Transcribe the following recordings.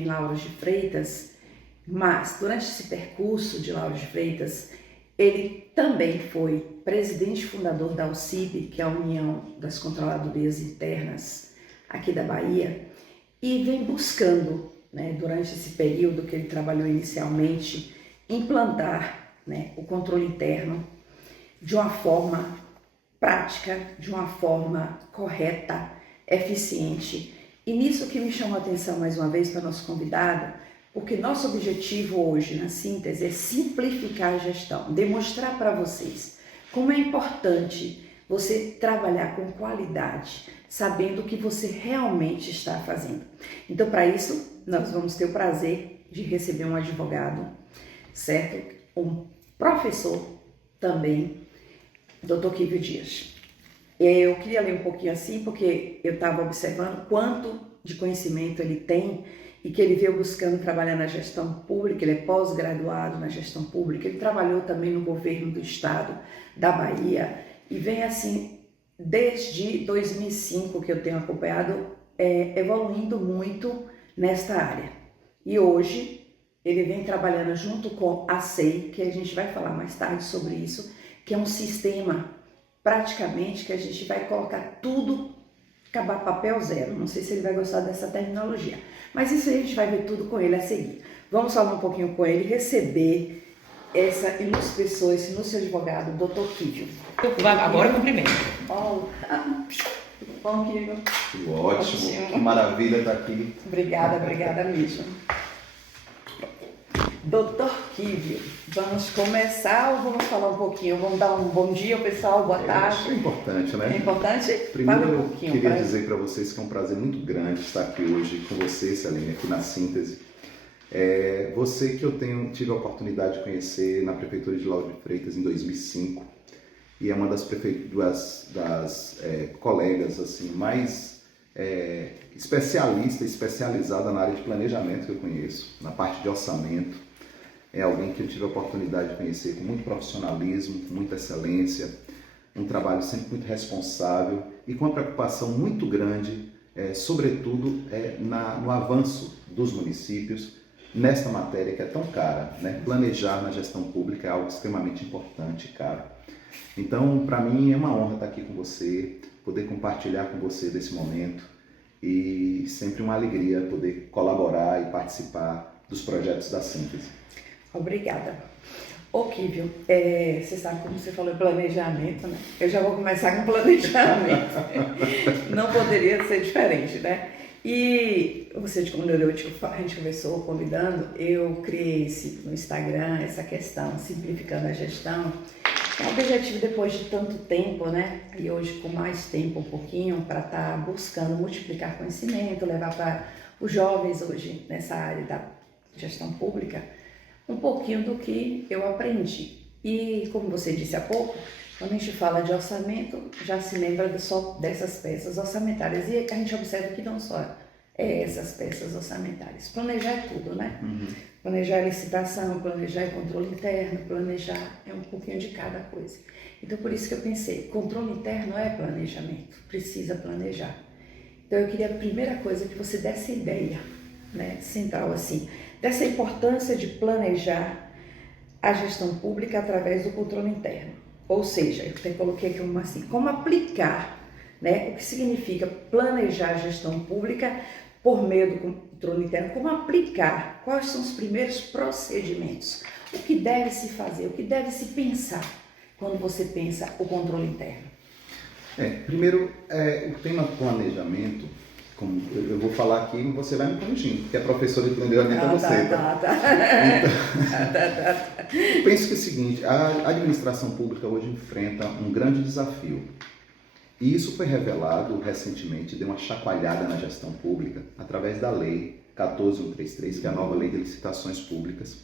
em Lauro de Freitas, mas durante esse percurso de Lauro de Freitas, ele também foi presidente fundador da UCIB, que é a União das Controladorias Internas aqui da Bahia, e vem buscando, né, durante esse período que ele trabalhou inicialmente, implantar, né, o controle interno de uma forma prática, de uma forma correta, eficiente. E nisso que me chamou a atenção mais uma vez para nosso convidado, porque nosso objetivo hoje, na síntese, é simplificar a gestão, demonstrar para vocês como é importante você trabalhar com qualidade, sabendo o que você realmente está fazendo. Então, para isso, nós vamos ter o prazer de receber um advogado, certo? Um professor também, Dr. Quívio Dias. Eu queria ler um pouquinho assim, porque eu estava observando quanto de conhecimento ele tem e que ele veio buscando trabalhar na gestão pública. Ele é pós-graduado na gestão pública, ele trabalhou também no governo do estado da Bahia e vem assim, desde 2005 que eu tenho acompanhado, evoluindo muito nesta área. E hoje ele vem trabalhando junto com a SEI, que a gente vai falar mais tarde sobre isso, que é um sistema praticamente que a gente vai colocar tudo, acabar papel zero. Não sei se ele vai gostar dessa terminologia, mas isso aí a gente vai ver tudo com ele a seguir. Vamos falar um pouquinho com ele, receber essa ilustre pessoa, esse ilustre advogado, Dr. Quívio. Agora cumprimento. Bom, Quívio. Ótimo, que maravilha estar aqui. Obrigada mesmo. Doutor Quívio, vamos começar ou vamos falar um pouquinho? Vamos dar um bom dia ao pessoal, boa tarde? Acho que é importante, né? É importante? Primeiro, Fala um pouquinho. eu queria dizer para vocês que é um prazer muito grande estar aqui hoje com você, Celine, aqui na Síntese. Você que eu tive a oportunidade de conhecer na Prefeitura de Lauro de Freitas em 2005 e é uma das colegas assim, mais especializada na área de planejamento que eu conheço, na parte de orçamento. É alguém que eu tive a oportunidade de conhecer com muito profissionalismo, com muita excelência, um trabalho sempre muito responsável e com uma preocupação muito grande, sobretudo no avanço dos municípios nesta matéria que é tão cara, né? Planejar na gestão pública é algo extremamente importante e caro. Então, para mim é uma honra estar aqui com você, poder compartilhar com você desse momento e sempre uma alegria poder colaborar e participar dos projetos da Síntese. Obrigada. Ô Quívio, você sabe como você falou planejamento, né? Eu já vou começar com planejamento. Não poderia ser diferente, né? E você, quando a gente conversou convidando, eu criei no Instagram essa questão, simplificando a gestão. É um objetivo depois de tanto tempo, né? E hoje com mais tempo um pouquinho, para estar buscando multiplicar conhecimento, levar para os jovens hoje nessa área da gestão pública, um pouquinho do que eu aprendi. E como você disse há pouco, quando a gente fala de orçamento, já se lembra só dessas peças orçamentárias. E a gente observa que não só essas peças orçamentárias. Planejar é tudo, né? Uhum. Planejar é licitação, planejar é controle interno, planejar é um pouquinho de cada coisa. Então por isso que eu pensei, controle interno é planejamento, precisa planejar. Então eu queria a primeira coisa que você desse ideia, né, central assim, dessa importância de planejar a gestão pública através do controle interno. Ou seja, eu até coloquei aqui assim, como aplicar, né, o que significa planejar a gestão pública por meio do controle interno, como aplicar, quais são os primeiros procedimentos, o que deve se fazer, o que deve se pensar quando você pensa o controle interno. Primeiro, o tema planejamento, como eu vou falar aqui e você vai me corrigindo, porque a professora de planejamento é você, Eu penso que é o seguinte, a administração pública hoje enfrenta um grande desafio. E isso foi revelado recentemente, deu uma chacoalhada na gestão pública, através da Lei 14.133, que é a nova Lei de Licitações Públicas,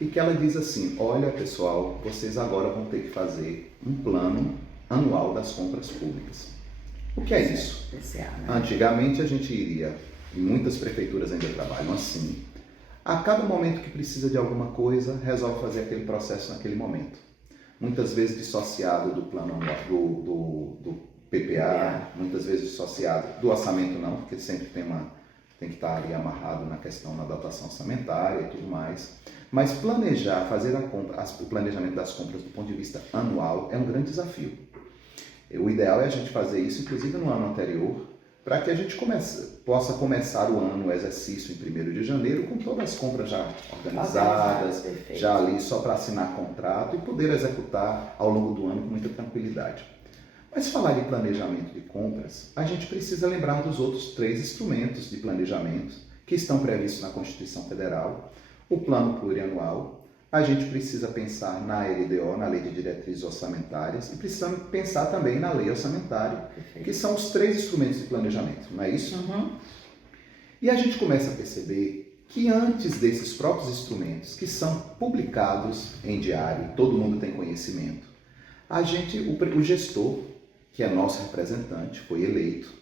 e que ela diz assim, olha pessoal, vocês agora vão ter que fazer um plano anual das compras públicas. O que é isso? Antigamente a gente iria, e muitas prefeituras ainda trabalham assim, a cada momento que precisa de alguma coisa, resolve fazer aquele processo naquele momento. Muitas vezes dissociado do plano do PPA, muitas vezes dissociado do orçamento não, porque sempre tem tem que estar ali amarrado na questão da dotação orçamentária e tudo mais. Mas planejar, fazer o planejamento das compras do ponto de vista anual é um grande desafio. O ideal é a gente fazer isso, inclusive no ano anterior, para que a gente possa começar o ano, o exercício em 1º de janeiro, com todas as compras já organizadas, já ali só para assinar contrato e poder executar ao longo do ano com muita tranquilidade. Mas falar de planejamento de compras, a gente precisa lembrar dos outros 3 instrumentos de planejamento que estão previstos na Constituição Federal, o Plano Plurianual, a gente precisa pensar na LDO, na Lei de Diretrizes Orçamentárias, e precisamos pensar também na Lei Orçamentária, que são os 3 instrumentos de planejamento, não é isso? E a gente começa a perceber que antes desses próprios instrumentos, que são publicados em diário, todo mundo tem conhecimento, o gestor, que é nosso representante, foi eleito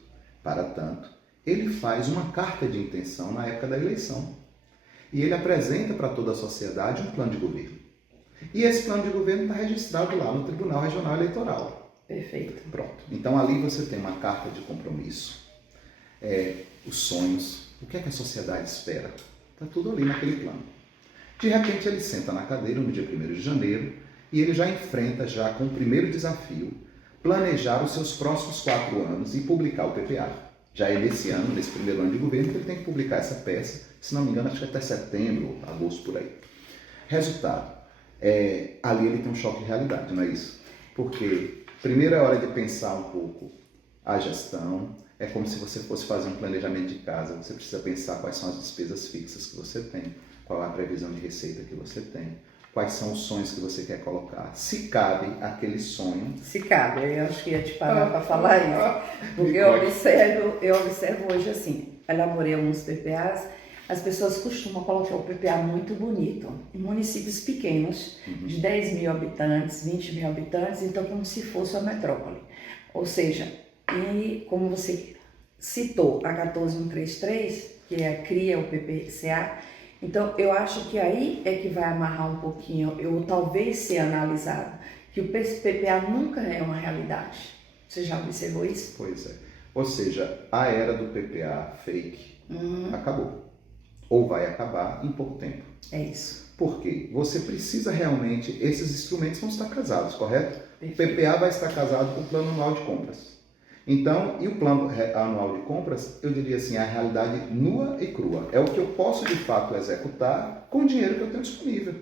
para tanto, ele faz uma carta de intenção na época da eleição. E ele apresenta para toda a sociedade um plano de governo. E esse plano de governo está registrado lá no Tribunal Regional Eleitoral. Perfeito. Pronto. Então ali você tem uma carta de compromisso, os sonhos, o que é que a sociedade espera. Está tudo ali naquele plano. De repente ele senta na cadeira no dia 1º de janeiro e ele já enfrenta já com o primeiro desafio, planejar os seus próximos 4 anos e publicar o PPA. Já é nesse ano, nesse primeiro ano de governo, que ele tem que publicar essa peça. Se não me engano, acho que até setembro, agosto, por aí. Resultado, ali ele tem um choque de realidade, não é isso? Porque primeiro é hora de pensar um pouco a gestão, é como se você fosse fazer um planejamento de casa, você precisa pensar quais são as despesas fixas que você tem, qual é a previsão de receita que você tem, quais são os sonhos que você quer colocar, se cabe aquele sonho. Se cabe, eu acho que ia te parar para falar isso, porque eu observo hoje assim, elaborei alguns PPAs. As pessoas costumam colocar o PPA muito bonito, em municípios pequenos, de 10 mil habitantes, 20 mil habitantes, então como se fosse uma metrópole. Ou seja, e como você citou a 14133, que cria o PPCA, então eu acho que aí é que vai amarrar um pouquinho, ou talvez ser analisado, que o PPA nunca é uma realidade. Você já observou isso? Pois é. Ou seja, a era do PPA fake acabou. Ou vai acabar em pouco tempo. É isso. Por quê? Você precisa realmente, esses instrumentos vão estar casados, correto? Perfeito. O PPA vai estar casado com o plano anual de compras. Então, e o plano anual de compras, eu diria assim, é a realidade nua e crua. É o que eu posso de fato executar com o dinheiro que eu tenho disponível.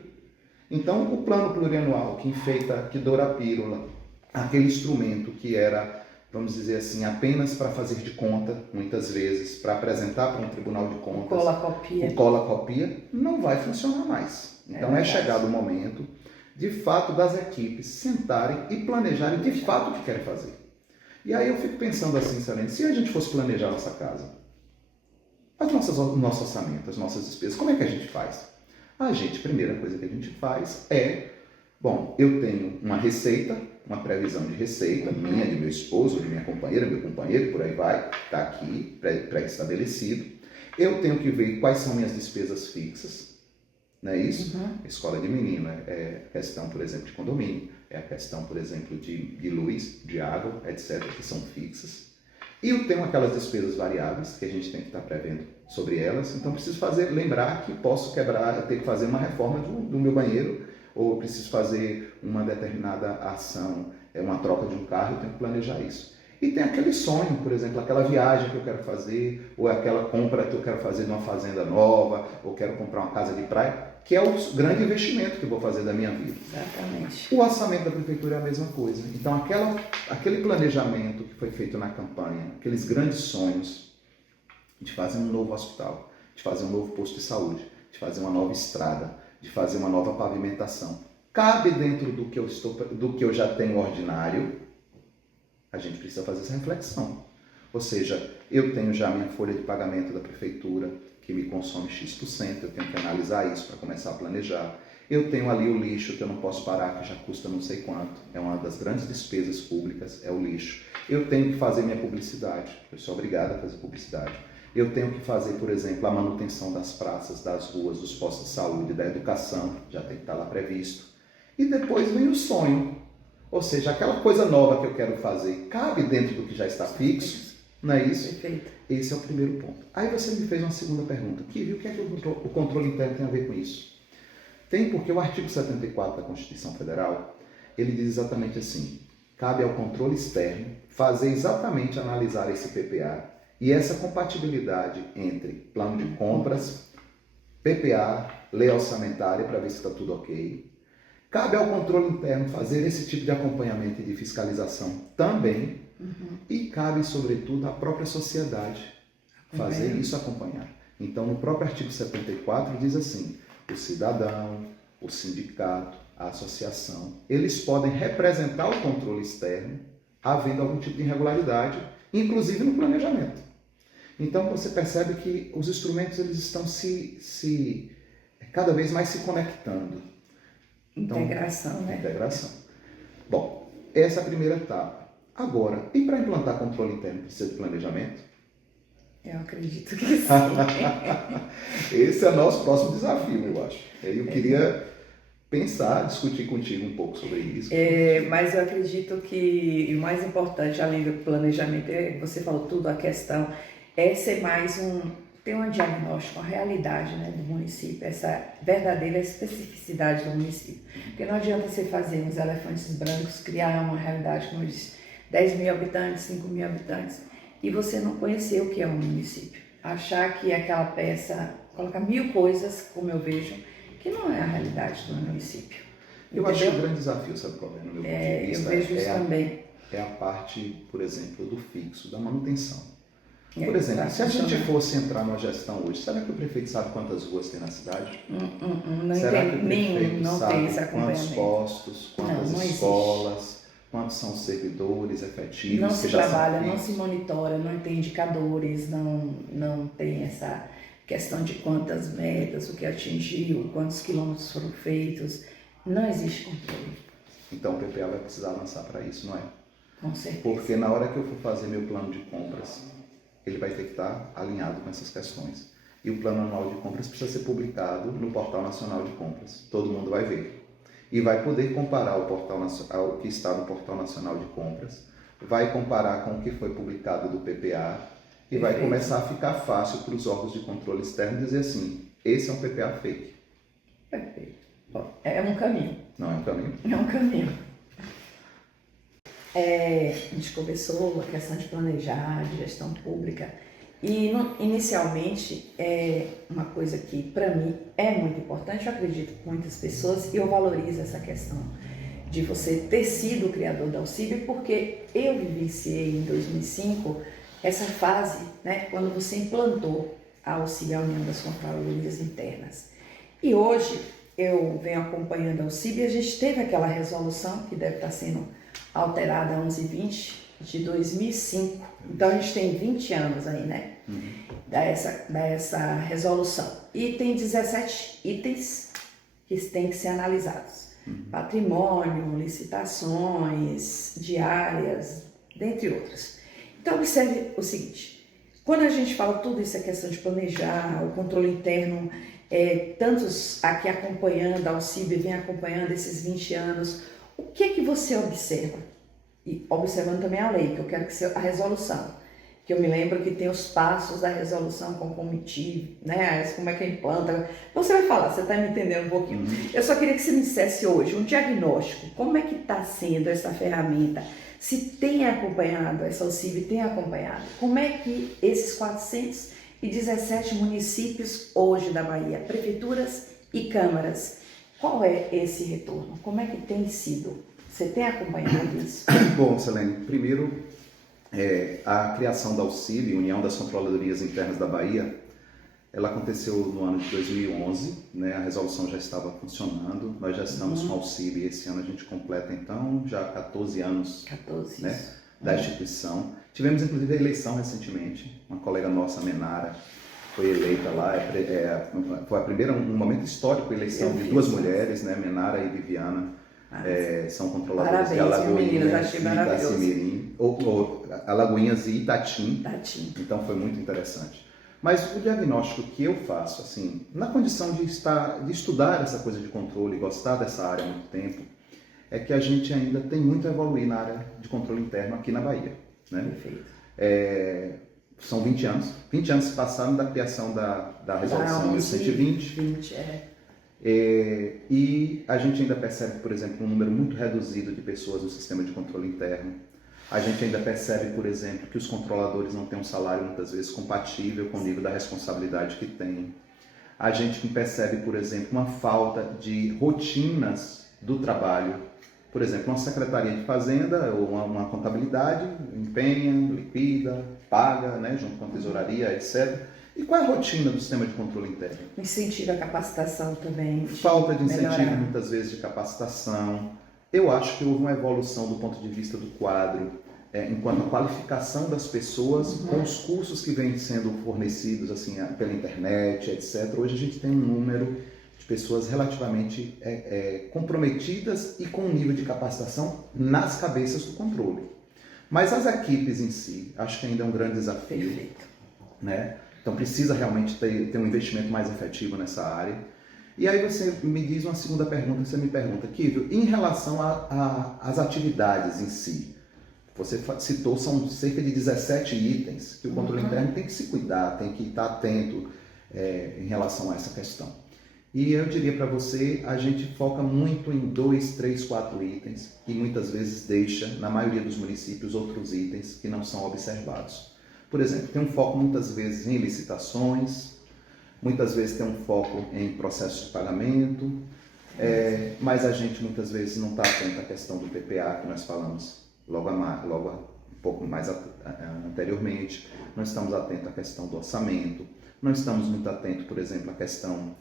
Então, o plano plurianual que enfeita, que doura a pílula, aquele instrumento que era, vamos dizer assim, apenas para fazer de conta, muitas vezes, para apresentar para um tribunal de contas, o cola-copia, não vai funcionar mais. Então é chegado o momento, de fato, das equipes sentarem e planejarem de fato o que querem fazer. E aí eu fico pensando assim, Selene, se a gente fosse planejar a nossa casa, o nosso orçamento, as nossas despesas, como é que a gente faz? Primeira coisa que a gente faz bom, eu tenho uma receita, uma previsão de receita, minha, de meu esposo, de minha companheira, meu companheiro, por aí vai, está aqui, pré-estabelecido. Eu tenho que ver quais são minhas despesas fixas, não é isso? Escola de menino, é a questão, por exemplo, de condomínio, é a questão, por exemplo, de luz, de água, etc., que são fixas. E eu tenho aquelas despesas variáveis, que a gente tem que estar prevendo sobre elas, então preciso lembrar que posso ter que fazer uma reforma do meu banheiro, ou preciso fazer uma determinada ação, uma troca de um carro, eu tenho que planejar isso. E tem aquele sonho, por exemplo, aquela viagem que eu quero fazer, ou aquela compra que eu quero fazer de uma fazenda nova, ou quero comprar uma casa de praia, que é o grande investimento que eu vou fazer da minha vida. Exatamente. O orçamento da prefeitura é a mesma coisa. Então, aquele planejamento que foi feito na campanha, aqueles grandes sonhos de fazer um novo hospital, de fazer um novo posto de saúde, de fazer uma nova estrada, de fazer uma nova pavimentação, cabe dentro do que eu já tenho ordinário. A gente precisa fazer essa reflexão. Ou seja, eu tenho já a minha folha de pagamento da prefeitura, que me consome X%, eu tenho que analisar isso para começar a planejar. Eu tenho ali o lixo, que eu não posso parar, que já custa não sei quanto. É uma das grandes despesas públicas, é o lixo. Eu tenho que fazer minha publicidade, eu sou obrigado a fazer publicidade. Eu tenho que fazer, por exemplo, a manutenção das praças, das ruas, dos postos de saúde, da educação, já tem que estar lá previsto. E depois vem o sonho. Ou seja, aquela coisa nova que eu quero fazer cabe dentro do que já está fixo. Não é isso? Perfeito. Esse é o primeiro ponto. Aí você me fez uma segunda pergunta. Kivi, o que é que o controle interno tem a ver com isso? Tem porque o artigo 74 da Constituição Federal, ele diz exatamente assim: cabe ao controle externo fazer exatamente analisar esse PPA e essa compatibilidade entre plano de compras, PPA, lei orçamentária para ver se está tudo ok. Cabe ao controle interno fazer esse tipo de acompanhamento e de fiscalização também. E cabe, sobretudo, à própria sociedade fazer isso, acompanhar. Então, no próprio artigo 74 diz assim: o cidadão, o sindicato, a associação, eles podem representar o controle externo havendo algum tipo de irregularidade, inclusive no planejamento. Então, você percebe que os instrumentos eles estão cada vez mais se conectando. Então, Integração, né? Integração. Bom, essa é a primeira etapa. Agora, e para implantar controle interno precisa de planejamento? Eu acredito que sim. Esse é o nosso próximo desafio, eu acho. Eu queria pensar, discutir contigo um pouco sobre isso. Mas eu acredito que o mais importante, além do planejamento, você falou tudo, a questão é ser mais ter um diagnóstico, uma realidade, né, do município, essa verdadeira especificidade do município. Porque não adianta você fazer uns elefantes brancos, criar uma realidade, como eu disse, 10 mil habitantes, 5 mil habitantes, e você não conhecer o que é um município. Achar que aquela peça, colocar 1000 coisas, como eu vejo, que não é a realidade do município. Eu acho que o grande desafio, sabe qual é, no meu ponto de vista? Eu vejo isso também. É a parte, por exemplo, do fixo, da manutenção. É, Por exemplo, tá se a gente funcionando. fosse entrar numa gestão hoje, será que o prefeito sabe quantas ruas tem na cidade? Não Será que tem o prefeito não sabe tem esse quantos acompanhamento. postos, quantas Não existe. escolas, quantos são os servidores efetivos? Não que se já são trabalha, não fixos? se monitora, não tem indicadores, não tem essa questão de quantas metas, o que atingiu, quantos quilômetros foram feitos. Não existe controle, Então o PPA vai precisar lançar para isso, não é? com certeza. Porque na hora que eu for fazer meu plano de compras, ele vai ter que estar alinhado com essas questões. E o plano anual de compras precisa ser publicado no Portal Nacional de Compras. Todo mundo vai ver. E vai poder comparar o que está no Portal Nacional de Compras, vai comparar com o que foi publicado do PPA e vai Perfeito. começar a ficar fácil para os órgãos de controle externo dizer assim: esse é um PPA fake. Perfeito. É um caminho. Não é um caminho. É um caminho. A gente começou a questão de planejar, de gestão pública, e inicialmente é uma coisa que para mim é muito importante, eu acredito que muitas pessoas, e eu valorizo essa questão de você ter sido o criador da Alcib, porque eu vivenciei em 2005 essa fase, né, quando você implantou a Alcib, a União das Controlarias Internas. E hoje eu venho acompanhando a Alcib e a gente teve aquela resolução que deve estar sendo alterada a 1120 de 2005. Então a gente tem 20 anos aí, né? Dessa resolução. E tem 17 itens que têm que ser analisados. Patrimônio, licitações, diárias, dentre outras. Então observe o seguinte: quando a gente fala tudo isso, é questão de planejar, o controle interno, tantos aqui acompanhando, a Alcib vem acompanhando esses 20 anos, o que é que você observa? E observando também a lei, que eu quero que seja a resolução, que eu me lembro que tem os passos da resolução concomitiva, né? Como é que implanta. Você vai falar, você está me entendendo um pouquinho. Eu só queria que você me dissesse hoje um diagnóstico, como é que está sendo essa ferramenta, se tem acompanhado, essa Alcib tem acompanhado, como é que esses 417 municípios hoje da Bahia, prefeituras e câmaras, qual é esse retorno? Como é que tem sido? Você tem acompanhado isso? Bom, Selene, primeiro, a criação da Alcib, União das Controladorias Internas da Bahia, ela aconteceu no ano de 2011, né? A resolução já estava funcionando, nós já estamos com a Alcib e esse ano a gente completa, então, já 14 anos 14, né, isso. da instituição. Tivemos, inclusive, a eleição recentemente, uma colega nossa, Menara, foi eleita lá, foi a primeira, um momento histórico, a eleição de duas mulheres, né, Menara e Viviana, são controladoras de Alagoinhas e Itacimirim, Alagoinhas e Itatim, então foi muito interessante. Mas o diagnóstico que eu faço, assim, na condição de estudar essa coisa de controle e gostar dessa área há muito tempo, é que a gente ainda tem muito a evoluir na área de controle interno aqui na Bahia, né? Perfeito. São 20 anos. 20 anos se passaram da criação da Resolução 1120. E a gente ainda percebe, por exemplo, um número muito reduzido de pessoas no sistema de controle interno. A gente ainda percebe, por exemplo, que os controladores não têm um salário muitas vezes compatível com o nível da responsabilidade que têm. A gente percebe, por exemplo, uma falta de rotinas do trabalho. Por exemplo, uma secretaria de fazenda ou uma contabilidade empenha, liquida, paga, né, junto com a tesouraria, etc. E qual é a rotina do sistema de controle interno? Incentiva a capacitação também. Falta de incentivo, melhorar. muitas vezes, de capacitação. Eu acho que houve uma evolução do ponto de vista do quadro, enquanto a qualificação das pessoas, com os cursos que vêm sendo fornecidos assim, pela internet, etc. Hoje a gente tem um número de pessoas relativamente comprometidas e com um nível de capacitação nas cabeças do controle. Mas as equipes em si, acho que ainda é um grande desafio. Perfeito. Né? Então precisa realmente ter um investimento mais efetivo nessa área. E aí você me diz uma segunda pergunta, você me pergunta, Kívio, em relação às atividades em si, você citou, são cerca de 17 itens que o controle interno tem que se cuidar, tem que estar atento em relação a essa questão. E eu diria para você, a gente foca muito em 2, 3, 4 itens e muitas vezes deixa, na maioria dos municípios, outros itens que não são observados. Por exemplo, tem um foco muitas vezes em licitações, muitas vezes tem um foco em processos de pagamento, mas a gente muitas vezes não está atento à questão do PPA, que nós falamos logo um pouco mais anteriormente. Não estamos atentos à questão do orçamento, não estamos muito atentos, por exemplo, à questão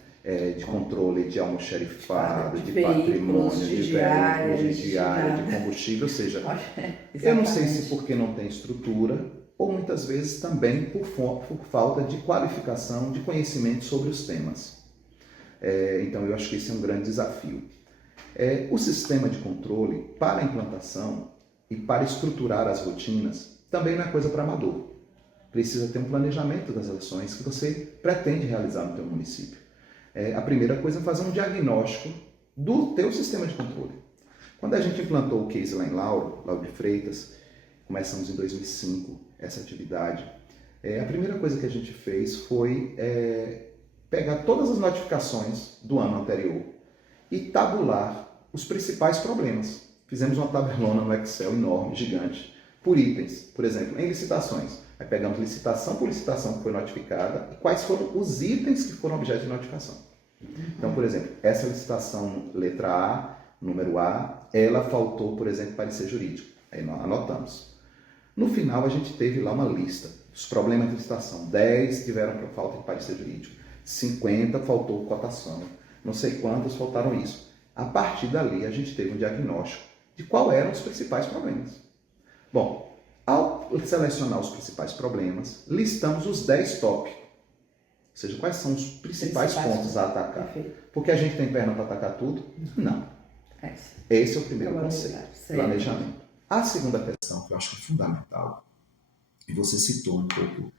de controle de almoxarifado, de patrimônio, de veículos, de diária, de combustível, ou seja, eu não sei se porque não tem estrutura, ou muitas vezes também por falta de qualificação, de conhecimento sobre os temas. Então eu acho que esse é um grande desafio. O sistema de controle, para a implantação e para estruturar as rotinas, também não é coisa para amador. Precisa ter um planejamento das ações que você pretende realizar no teu município. A primeira coisa é fazer um diagnóstico do teu sistema de controle. Quando a gente implantou o case lá em Lauro de Freitas, começamos em 2005 essa atividade, a primeira coisa que a gente fez foi pegar todas as notificações do ano anterior e tabular os principais problemas. Fizemos uma tabelona no Excel enorme, gigante, por itens. Por exemplo, em licitações, aí pegamos licitação por licitação que foi notificada e quais foram os itens que foram objeto de notificação. Então, por exemplo, essa licitação letra A, número A, ela faltou, por exemplo, parecer jurídico. Aí nós anotamos. No final, a gente teve lá uma lista dos problemas de licitação. 10 tiveram por falta de parecer jurídico. 50 faltou cotação. Não sei quantos faltaram isso. A partir dali, a gente teve um diagnóstico de quais eram os principais problemas. Bom, ao selecionar os principais problemas, listamos os 10 top. Ou seja, quais são os principais pontos a atacar. Perfeito. Porque a gente tem perna para atacar tudo? Não. Esse é o primeiro conceito, planejamento. A segunda questão, que eu acho que é fundamental, e você citou um pouco,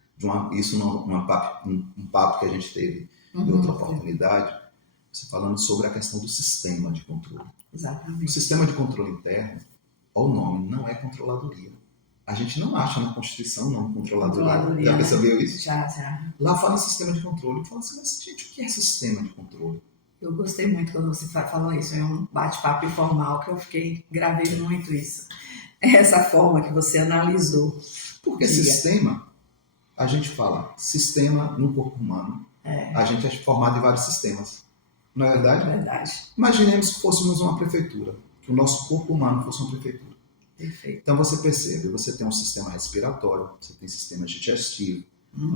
isso um papo que a gente teve em outra oportunidade, você falando sobre a questão do sistema de controle. Exatamente. O sistema de controle interno, o nome, não é controladoria. A gente não acha na Constituição o nome controladoria. Já percebeu isso? Já. Lá fala em sistema de controle. Fala assim, mas gente, o que é sistema de controle? Eu gostei muito quando você falou isso, é um bate-papo informal que eu gravei muito isso. Essa forma que você analisou. Porque sistema, a gente fala sistema no corpo humano. A gente é formado de vários sistemas. Não é verdade? É verdade. Imaginemos que fôssemos uma prefeitura, que o nosso corpo humano fosse uma prefeitura. Perfeito. Então você percebe, você tem um sistema respiratório, você tem sistema digestivo.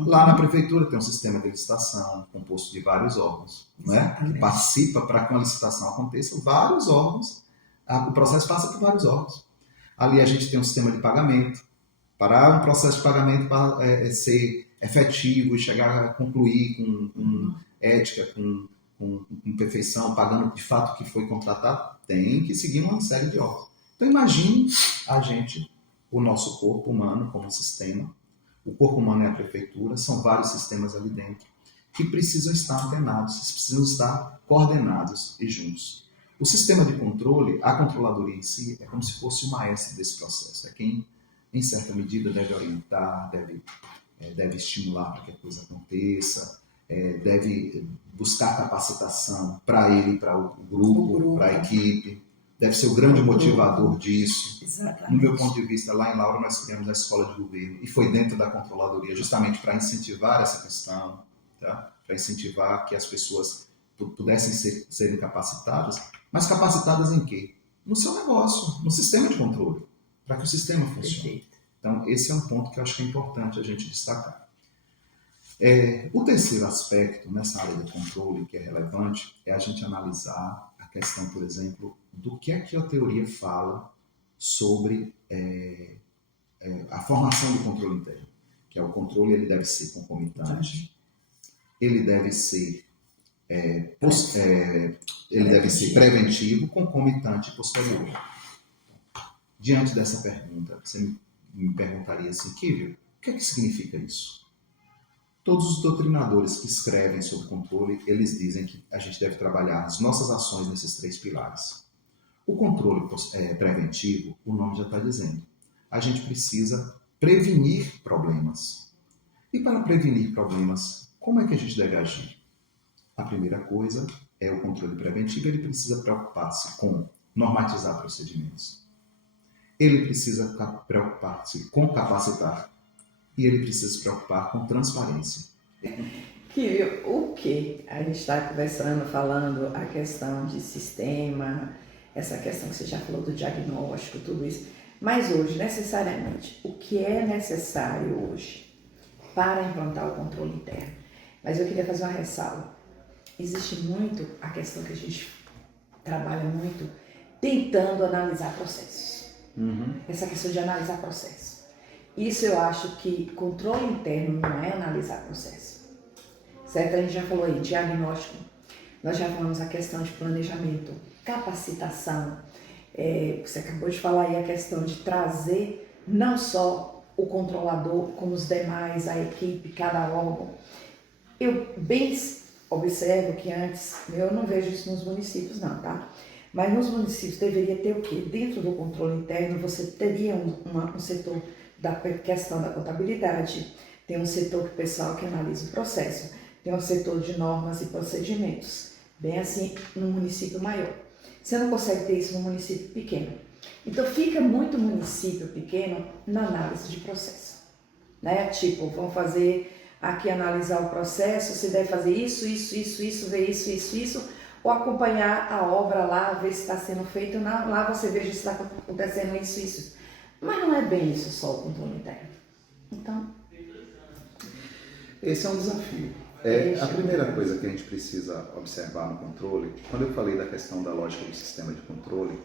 Lá na prefeitura tem um sistema de licitação, composto de vários órgãos, né? Que participa para que uma licitação aconteça, vários órgãos, o processo passa por vários órgãos. Ali a gente tem um sistema de pagamento, para um processo de pagamento ser efetivo e chegar a concluir com ética, com perfeição, pagando de fato o que foi contratado, tem que seguir uma série de órgãos. Então imagine a gente, o nosso corpo humano como sistema. O corpo humano é a prefeitura, são vários sistemas ali dentro que precisam estar antenados, precisam estar coordenados e juntos. O sistema de controle, a controladoria em si, é como se fosse o maestro desse processo, é quem em certa medida, deve orientar, deve estimular para que a coisa aconteça, deve buscar capacitação para ele, para o grupo, para a equipe, deve ser o grande motivador disso. Exatamente. No meu ponto de vista, lá em Laura, nós criamos a escola de governo e foi dentro da controladoria, justamente para incentivar essa questão, tá? Para incentivar que as pessoas pudessem serem capacitadas, mas capacitadas em quê? No seu negócio, no sistema de controle, para que o sistema funcione. Perfeito. Então, esse é um ponto que eu acho que é importante a gente destacar. O terceiro aspecto nessa área de controle que é relevante é a gente analisar a questão, por exemplo, do que é que a teoria fala sobre a formação do controle interno, que é o controle, ele deve ser concomitante, ele deve ser preventivo, concomitante e posterior. Diante dessa pergunta, você me perguntaria assim, Kívio, o que é que significa isso? Todos os doutrinadores que escrevem sobre controle, eles dizem que a gente deve trabalhar as nossas ações nesses 3 pilares. O controle preventivo, o nome já está dizendo. A gente precisa prevenir problemas. E para prevenir problemas, como é que a gente deve agir? A primeira coisa é o controle preventivo, ele precisa preocupar-se com normatizar procedimentos. Ele precisa preocupar-se com capacitar e ele precisa se preocupar com transparência. Kívio, o que a gente está conversando, falando a questão de sistema, essa questão que você já falou do diagnóstico, tudo isso, mas hoje, necessariamente, o que é necessário hoje para implantar o controle interno? Mas eu queria fazer uma ressalva. Existe muito a questão que a gente trabalha muito tentando analisar processos. Essa questão de analisar processos. Isso eu acho que controle interno não é analisar processo. Certo? A gente já falou aí, diagnóstico, nós já falamos a questão de planejamento, capacitação, você acabou de falar aí a questão de trazer não só o controlador, como os demais, a equipe, cada órgão. Eu bem observo que antes, eu não vejo isso nos municípios não, tá? Mas nos municípios deveria ter o quê? Dentro do controle interno você teria um setor da questão da contabilidade, tem um setor que o pessoal que analisa o processo, tem um setor de normas e procedimentos, bem assim no município maior. Você não consegue ter isso no município pequeno. Então fica muito município pequeno na análise de processo, né? Tipo, vamos fazer aqui analisar o processo, você deve fazer isso, ver isso, ou acompanhar a obra lá, ver se está sendo feito, lá você veja se está acontecendo isso. Mas não é bem isso só o controle interno. Então... Esse é um desafio. A primeira coisa que a gente precisa observar no controle, quando eu falei da questão da lógica do sistema de controle,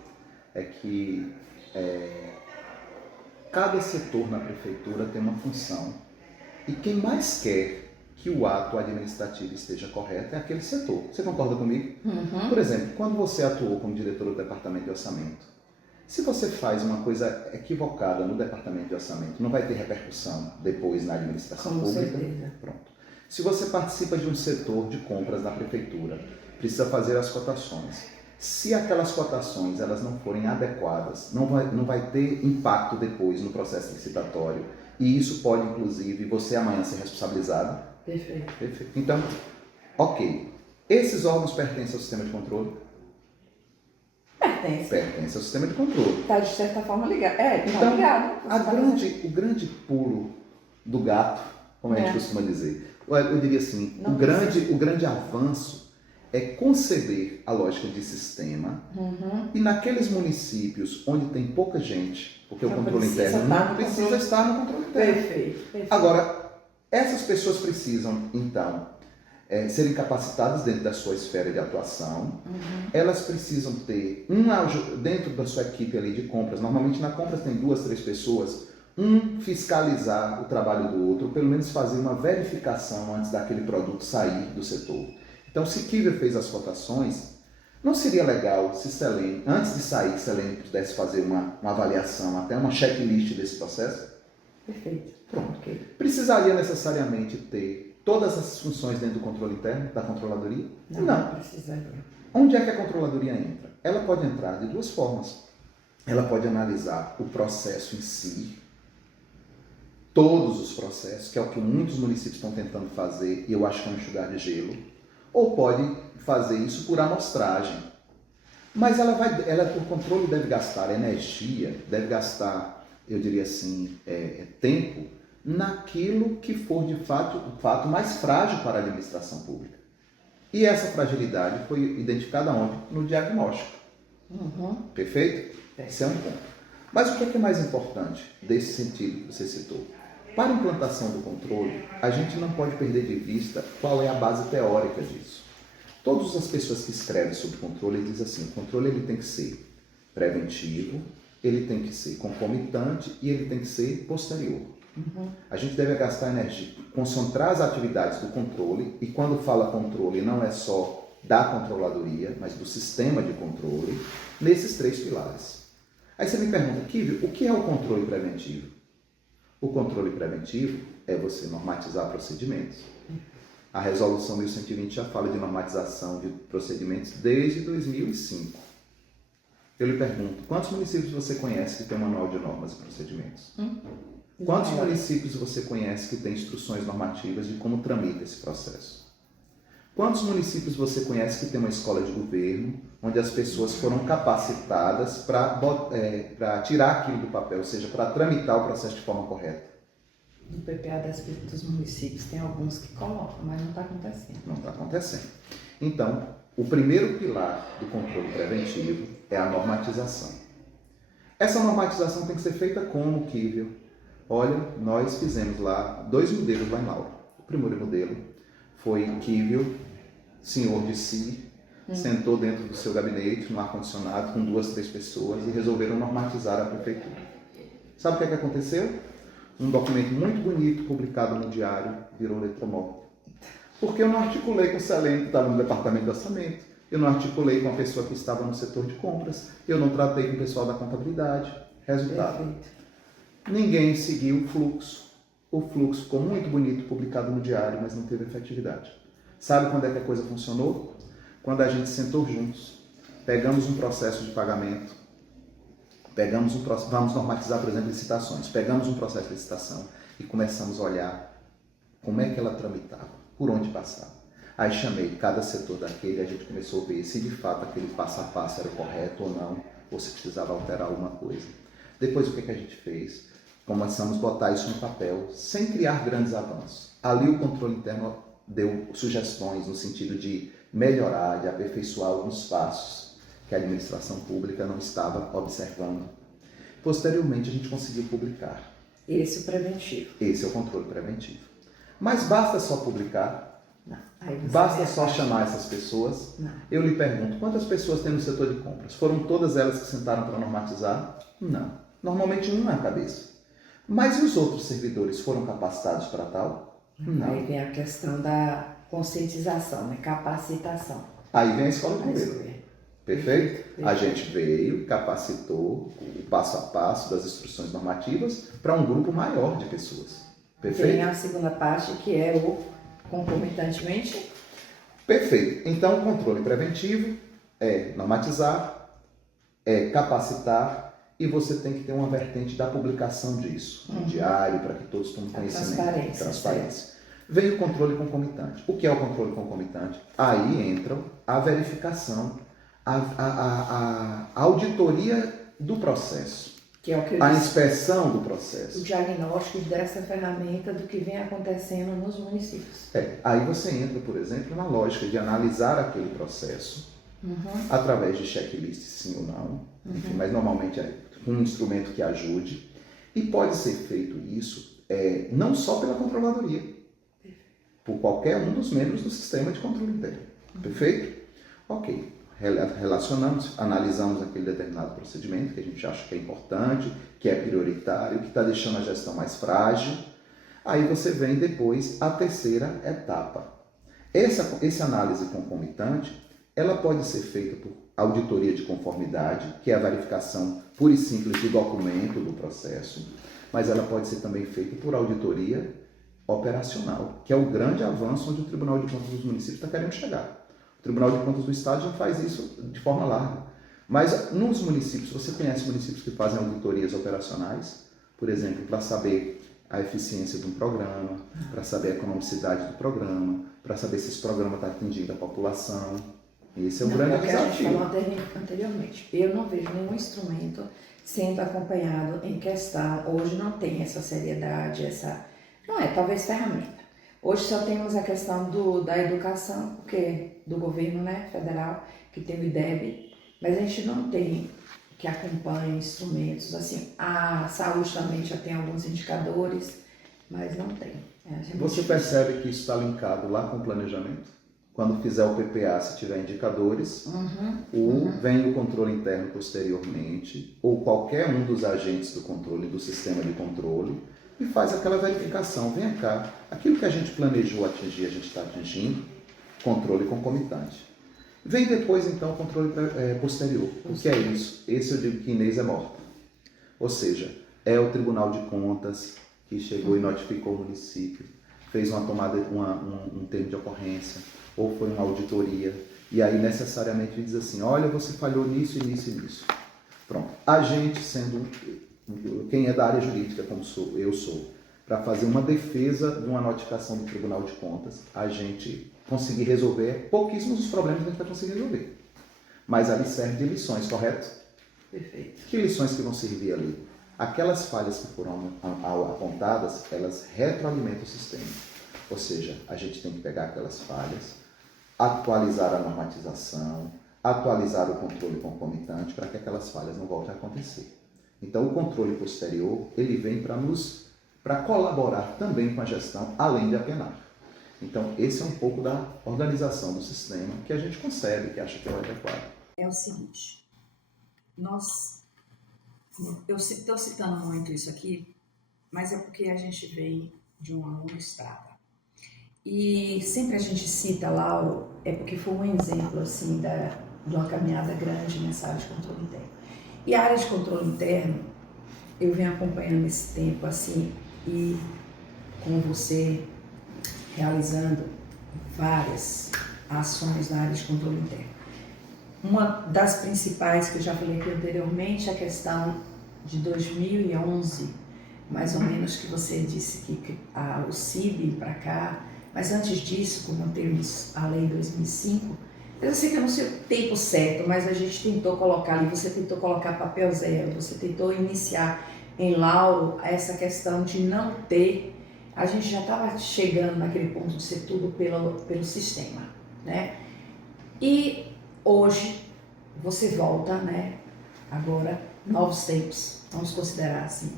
é que cada setor na prefeitura tem uma função e quem mais quer que o ato administrativo esteja correto é aquele setor. Você concorda comigo? Por exemplo, quando você atuou como diretor do departamento de orçamento, se você faz uma coisa equivocada no departamento de orçamento, não vai ter repercussão depois na administração pública? Certeza. Pronto. Se você participa de um setor de compras da prefeitura, precisa fazer as cotações. Se aquelas cotações elas não forem adequadas, não vai ter impacto depois no processo licitatório. E isso pode, inclusive, você amanhã ser responsabilizado. Perfeito. Então, ok. Esses órgãos pertencem ao sistema de controle? Pertence ao sistema de controle. Está de certa forma ligado. Então, ligado. o grande pulo do gato, como a gente costuma dizer, eu diria assim, o grande avanço é conceber a lógica de sistema e naqueles municípios onde tem pouca gente, porque o controle interno não precisa estar no controle interno. Perfeito. Agora, essas pessoas precisam, então, serem capacitadas dentro da sua esfera de atuação, elas precisam ter, dentro da sua equipe ali de compras, normalmente na compras tem 2, 3 pessoas, fiscalizar o trabalho do outro, pelo menos fazer uma verificação antes daquele produto sair do setor. Então, se Kívio fez as cotações, não seria legal se Selene, antes de sair, Selene pudesse fazer uma avaliação, até uma checklist desse processo? Perfeito. Pronto. Okay. Precisaria necessariamente ter todas as funções dentro do controle interno, da controladoria? Não precisaria. Onde é que a controladoria entra? Ela pode entrar de 2 formas. Ela pode analisar o processo em si, todos os processos, que é o que muitos municípios estão tentando fazer, e eu acho que é um enxugar de gelo, ou pode fazer isso por amostragem. Mas ela, por controle, deve gastar energia, deve gastar, eu diria assim, tempo naquilo que for de fato o fato mais frágil para a administração pública. E essa fragilidade foi identificada onde? No diagnóstico. Perfeito? Esse é um ponto. Mas o que é mais importante desse sentido que você citou? Para a implantação do controle, a gente não pode perder de vista qual é a base teórica disso. Todas as pessoas que escrevem sobre controle dizem assim, o controle ele tem que ser preventivo, ele tem que ser concomitante e ele tem que ser posterior. A gente deve gastar energia, concentrar as atividades do controle, e quando fala controle não é só da controladoria, mas do sistema de controle, nesses 3 pilares. Aí você me pergunta, Kívio, o que é o controle preventivo? O controle preventivo é você normatizar procedimentos. A resolução 1120 já fala de normatização de procedimentos desde 2005. Eu lhe pergunto, quantos municípios você conhece que tem um manual de normas e procedimentos? Quantos municípios você conhece que tem instruções normativas de como tramita esse processo? Quantos municípios você conhece que tem uma escola de governo, onde as pessoas foram capacitadas para tirar aquilo do papel, ou seja, para tramitar o processo de forma correta? No PPA dos municípios tem alguns que colocam, mas não está acontecendo. Não está acontecendo. Então, o primeiro pilar do controle preventivo é a normatização. Essa normatização tem que ser feita como, Kívio? Olha, nós fizemos lá 2 modelos lá em Laura. O primeiro modelo foi Kívio, senhor de si, sentou dentro do seu gabinete, no ar-condicionado, com 2, 3 pessoas e resolveram normatizar a prefeitura. Sabe o que aconteceu? Um documento muito bonito, publicado no diário, virou letra morta. Porque eu não articulei com o Celene, que estava no departamento de orçamento, eu não articulei com a pessoa que estava no setor de compras, eu não tratei com o pessoal da contabilidade. Resultado, ninguém seguiu o fluxo. O fluxo ficou muito bonito, publicado no diário, mas não teve efetividade. Sabe quando é que a coisa funcionou? Quando a gente sentou juntos, pegamos um processo de pagamento, vamos normatizar, por exemplo, licitações, pegamos um processo de licitação e começamos a olhar como é que ela tramitava, por onde passava. Aí chamei cada setor daquele, a gente começou a ver se de fato aquele passo a passo era correto ou não, ou se precisava alterar alguma coisa. Depois o que a gente fez? Começamos a botar isso no papel, sem criar grandes avanços. Ali o controle interno deu sugestões no sentido de melhorar, de aperfeiçoar alguns passos que a administração pública não estava observando. Posteriormente a gente conseguiu publicar. Esse é o preventivo. Esse é o controle preventivo. Mas basta só publicar? Não. Basta só chamar essas pessoas? Não. Eu lhe pergunto, quantas pessoas tem no setor de compras? Foram todas elas que sentaram para normatizar? Não. Normalmente um é a cabeça. Mas e os outros servidores foram capacitados para tal? Não. Aí vem a questão da conscientização, né? Capacitação. Aí vem a escola de governo. Perfeito? A gente veio, capacitou o passo a passo das instruções normativas para um grupo maior de pessoas. Perfeito? Tem a segunda parte, que é o concomitantemente. Perfeito. Então, o controle preventivo é normatizar, é capacitar, e você tem que ter uma vertente da publicação disso, no diário, para que todos tenham conhecimento. Transparência. Vem o controle concomitante. O que é o controle concomitante? Aí entra a verificação, a auditoria do processo, Que é o que eu a disse, inspeção do o processo. diagnóstico dessa ferramenta do que vem acontecendo nos municípios. Aí você entra, por exemplo, na lógica de analisar aquele processo através de checklist, sim ou não, enfim, mas normalmente é um instrumento que ajude, e pode ser feito isso não só pela controladoria, por qualquer um dos membros do sistema de controle interno. Perfeito? Ok. Relacionamos, analisamos aquele determinado procedimento que a gente acha que é importante, que é prioritário, que está deixando a gestão mais frágil. Aí você vem depois a terceira etapa. Essa análise concomitante, ela pode ser feita por auditoria de conformidade, que é a verificação pura e simples do documento do processo, mas ela pode ser também feita por auditoria operacional, que é o grande avanço onde o Tribunal de Contas dos Municípios está querendo chegar. O Tribunal de Contas do Estado já faz isso de forma larga. Mas nos municípios, você conhece municípios que fazem auditorias operacionais, por exemplo, para saber a eficiência de um programa, para saber a economicidade do programa, para saber se esse programa está atingindo a população. Esse é o grande É o que a gente desafio. falou anteriormente. Eu não vejo nenhum instrumento sendo acompanhado em questão. Hoje não tem essa seriedade, não é, talvez ferramenta. Hoje só temos a questão da educação, porque do governo, né, federal, que tem o IDEB, mas a gente não tem que acompanhe instrumentos. Assim, a saúde também já tem alguns indicadores, mas não tem. Você percebe que isso está linkado lá com o planejamento? Quando fizer o PPA, se tiver indicadores, vem o controle interno posteriormente, ou qualquer um dos agentes do controle, do sistema de controle, e faz aquela verificação. Vem cá, aquilo que a gente planejou atingir, a gente está atingindo, controle concomitante. Vem depois, então, o controle posterior. O que é isso? Esse eu digo que Inês é morta. Ou seja, é o Tribunal de Contas que chegou e notificou o município, fez uma tomada, um termo de ocorrência, ou foi uma auditoria, e aí necessariamente diz assim, olha, você falhou nisso, e nisso e nisso. Pronto. A gente, sendo quem é da área jurídica, como eu sou, para fazer uma defesa de uma notificação do Tribunal de Contas, a gente conseguir resolver pouquíssimos dos problemas que a gente vai conseguir resolver. Mas ali serve de lições, correto? Perfeito. Que lições que vão servir ali? Aquelas falhas que foram apontadas, elas retroalimentam o sistema. Ou seja, a gente tem que pegar aquelas falhas, atualizar a normatização, atualizar o controle concomitante para que aquelas falhas não voltem a acontecer. Então, o controle posterior, ele vem para colaborar também com a gestão, além de apenar. Então, esse é um pouco da organização do sistema que a gente concebe, que acha que é o adequado. É o seguinte, eu estou citando muito isso aqui, mas é porque a gente vem de uma longa estrada. E sempre a gente cita Lauro, é porque foi um exemplo assim, de uma caminhada grande nessa área de controle interno. E a área de controle interno, eu venho acompanhando esse tempo assim, e com você realizando várias ações na área de controle interno. Uma das principais que eu já falei aqui anteriormente, a questão de 2011, mais ou menos, que você disse que o CIB para cá, mas antes disso, como temos a lei 2005, eu sei que eu não sei o tempo certo, mas a gente tentou colocar ali, você tentou colocar papel zero, você tentou iniciar em Lauro essa questão de não ter, a gente já estava chegando naquele ponto de ser tudo pelo sistema, né? E hoje você volta, né? Agora, novos tempos, vamos considerar assim.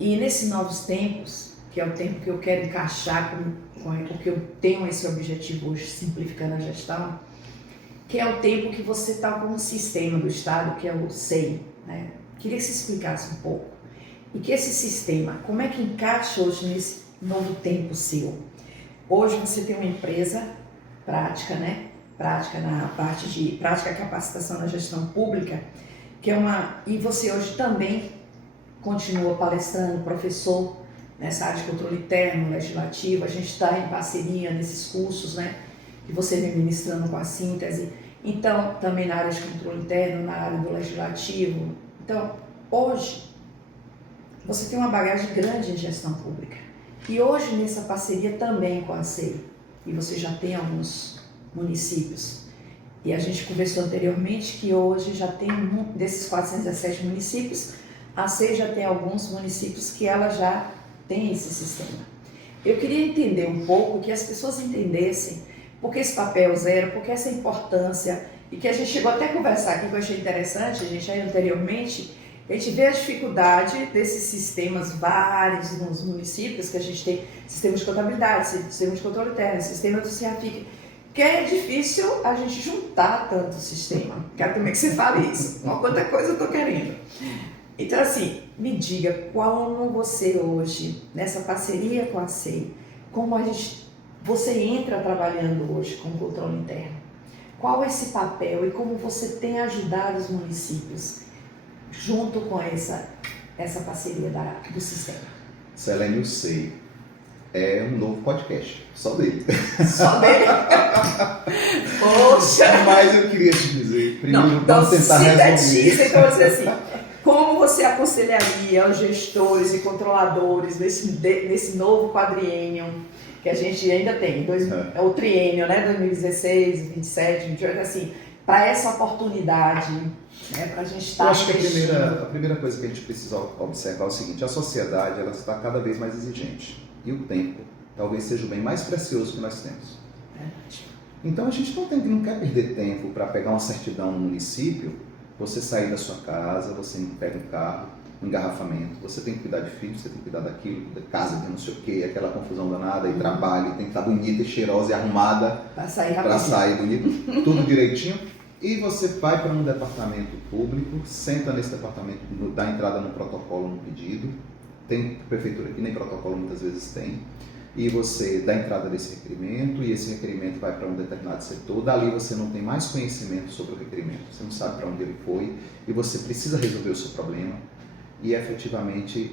E nesses novos tempos, que é o tempo que eu quero encaixar com o que eu tenho esse objetivo hoje, simplificando a gestão, que é o tempo que você está com o sistema do Estado, que é o SEI, né? Queria que você explicasse um pouco. E que esse sistema, como é que encaixa hoje nesse novo tempo seu? Hoje você tem uma empresa prática, né? Prática na parte de prática e capacitação na gestão pública, que é e você hoje também continua palestrando, professor nessa área de controle interno, legislativo, a gente está em parceria nesses cursos, né, que você vem ministrando com a síntese, então também na área de controle interno, na área do legislativo. Então, hoje, você tem uma bagagem grande em gestão pública, e hoje nessa parceria também com a SEI, e você já tem alguns municípios, e a gente conversou anteriormente que hoje já tem, desses 417 municípios, a SEI já tem alguns municípios que ela já tem esse sistema. Eu queria entender um pouco, que as pessoas entendessem por que esse papel zero, por que essa importância, e que a gente chegou até a conversar aqui, que eu achei interessante, a gente aí anteriormente, a gente vê a dificuldade desses sistemas vários nos municípios, que a gente tem sistema de contabilidade, sistema de controle interno, sistema do CIAFIC, que é difícil a gente juntar tanto sistema. Quero também que você fale isso, uma quanta coisa eu estou querendo. Então, assim, me diga, como você hoje, nessa parceria com a SEI, como você entra trabalhando hoje com o controle interno? Qual é esse papel e como você tem ajudado os municípios junto com essa parceria do sistema? Selene, eu sei. É um novo podcast, só dele. Só dele? Poxa! Mas eu queria te dizer, primeiro então, vamos tentar resolver. Então, você assim, como você aconselharia aos gestores e controladores nesse novo quadriênio que a gente ainda tem, é o triênio, né, 2016, 27, 28, assim, para essa oportunidade, né, para a gente estar Eu acho que a primeira coisa que a gente precisa observar é o seguinte: a sociedade ela está cada vez mais exigente e o tempo talvez seja o bem mais precioso que nós temos. Então a gente não quer perder tempo para pegar uma certidão no município, você sair da sua casa, você pega um carro, um engarrafamento, você tem que cuidar de filho, você tem que cuidar daquilo, da casa, de não sei o que, aquela confusão danada, e trabalho, tem que estar bonita, e cheirosa e arrumada para sair bonito, tudo direitinho. E você vai para um departamento público, senta nesse departamento, dá entrada no protocolo, no pedido, tem prefeitura que nem protocolo muitas vezes tem, e você dá entrada nesse requerimento, e esse requerimento vai para um determinado setor, dali você não tem mais conhecimento sobre o requerimento, você não sabe para onde ele foi, e você precisa resolver o seu problema, e efetivamente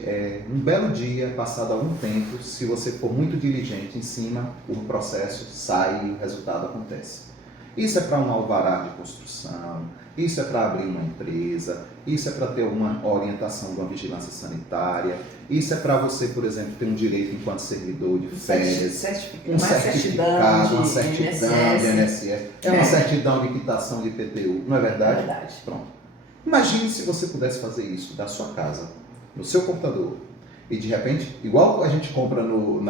um belo dia, passado algum tempo, se você for muito diligente em cima, o processo sai e o resultado acontece. Isso é para um alvará de construção, isso é para abrir uma empresa, isso é para ter uma orientação de uma vigilância sanitária, isso é para você, por exemplo, ter um direito enquanto servidor de férias, um certificado, uma certidão de INSS, uma certidão de quitação de IPTU, não é verdade? É verdade. Pronto. Imagine se você pudesse fazer isso da sua casa, no seu computador, e de repente, igual a gente compra no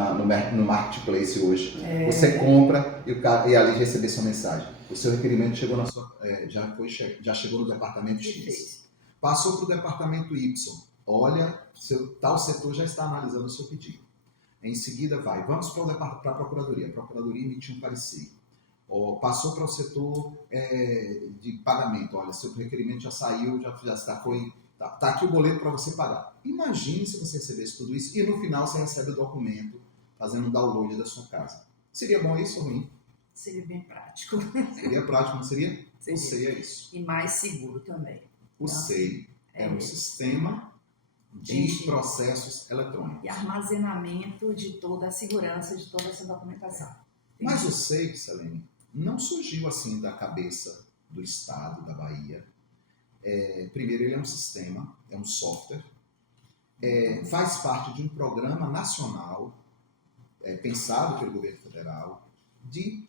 marketplace hoje, você compra e ali receber sua mensagem. O seu requerimento chegou na sua, já chegou no departamento X. Passou para o departamento Y. Olha, tal setor já está analisando o seu pedido. Em seguida vamos para a Procuradoria. A Procuradoria emitiu um parecer. Passou para o setor de pagamento. Olha, seu requerimento já saiu, já está aqui o boleto para você pagar. Imagine se você recebesse tudo isso e no final você recebe o documento fazendo um download da sua casa. Seria bom isso ou ruim? Seria bem prático. Seria prático, não seria? Seria. O SEI é isso. E mais seguro também. O SEI é um sistema de processos eletrônicos. E armazenamento de toda a segurança de toda essa documentação. Mas o SEI, Selene, não surgiu assim da cabeça do Estado, da Bahia. Primeiro, ele é um sistema, é um software, faz parte de um programa nacional pensado pelo governo federal de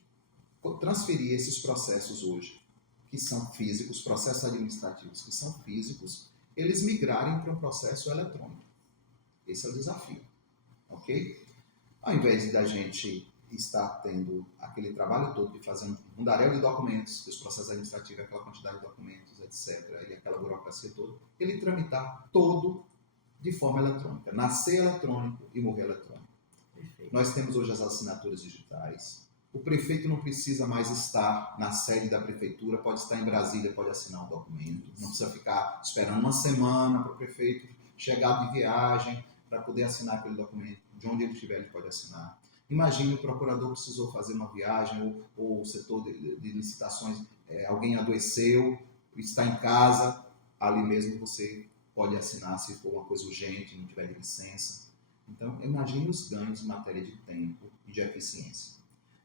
transferir esses processos hoje, que são físicos, processos administrativos que são físicos, eles migrarem para um processo eletrônico. Esse é o desafio, ok? Ao invés da gente estar tendo aquele trabalho todo de fazer um mundaréu de documentos, que os processos administrativos, aquela quantidade de documentos, etc., e aquela burocracia toda, ele tramitar todo de forma eletrônica, nascer eletrônico e morrer eletrônico. Perfeito. Nós temos hoje as assinaturas digitais. O prefeito não precisa mais estar na sede da prefeitura, pode estar em Brasília, pode assinar um documento. Não precisa ficar esperando uma semana para o prefeito chegar de viagem para poder assinar aquele documento. De onde ele estiver, ele pode assinar. Imagine o procurador precisou fazer uma viagem ou o setor de licitações, alguém adoeceu, está em casa, ali mesmo você pode assinar se for uma coisa urgente, não tiver de licença. Então, imagine os ganhos em matéria de tempo e de eficiência.